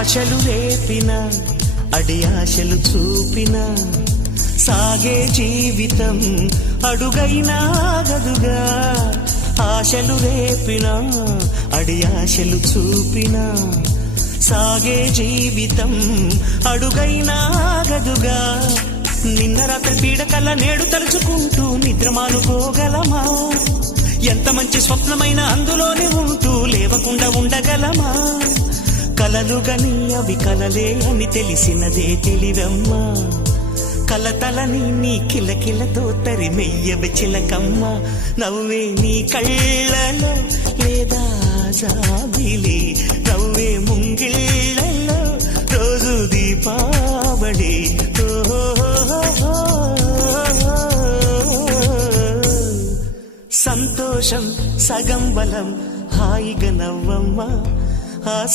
ఆశలు రేపిన అడి ఆశలు చూపిన సాగే జీవితం అడుగైనా గదుగా. ఆశలు రేపిన అడి ఆశలు చూపిన సాగే జీవితం అడుగైనా గదుగా. నిన్న రాత్రి పీడకల నేడు తలుచుకుంటూ నిద్రమానుకోగలమా? ఎంత మంచి స్వప్నమైన అందులోనే ఉంటూ లేవకుండా ఉండగలమా? కలలుగని అవి కలలే అని తెలిసినదే తెలివమ్మా. కలతలని నీ కిలకిలతో తరిమెయ్యవి చిలకమ్మ. నవ్వే నీ కళ్ళలో లేదా జాబిలి, నవ్వే ముంగిళ్ళలో రోజు దీపావళి. సంతోషం సగం బలం, హాయిగా నవ్వమ్మ. ఆ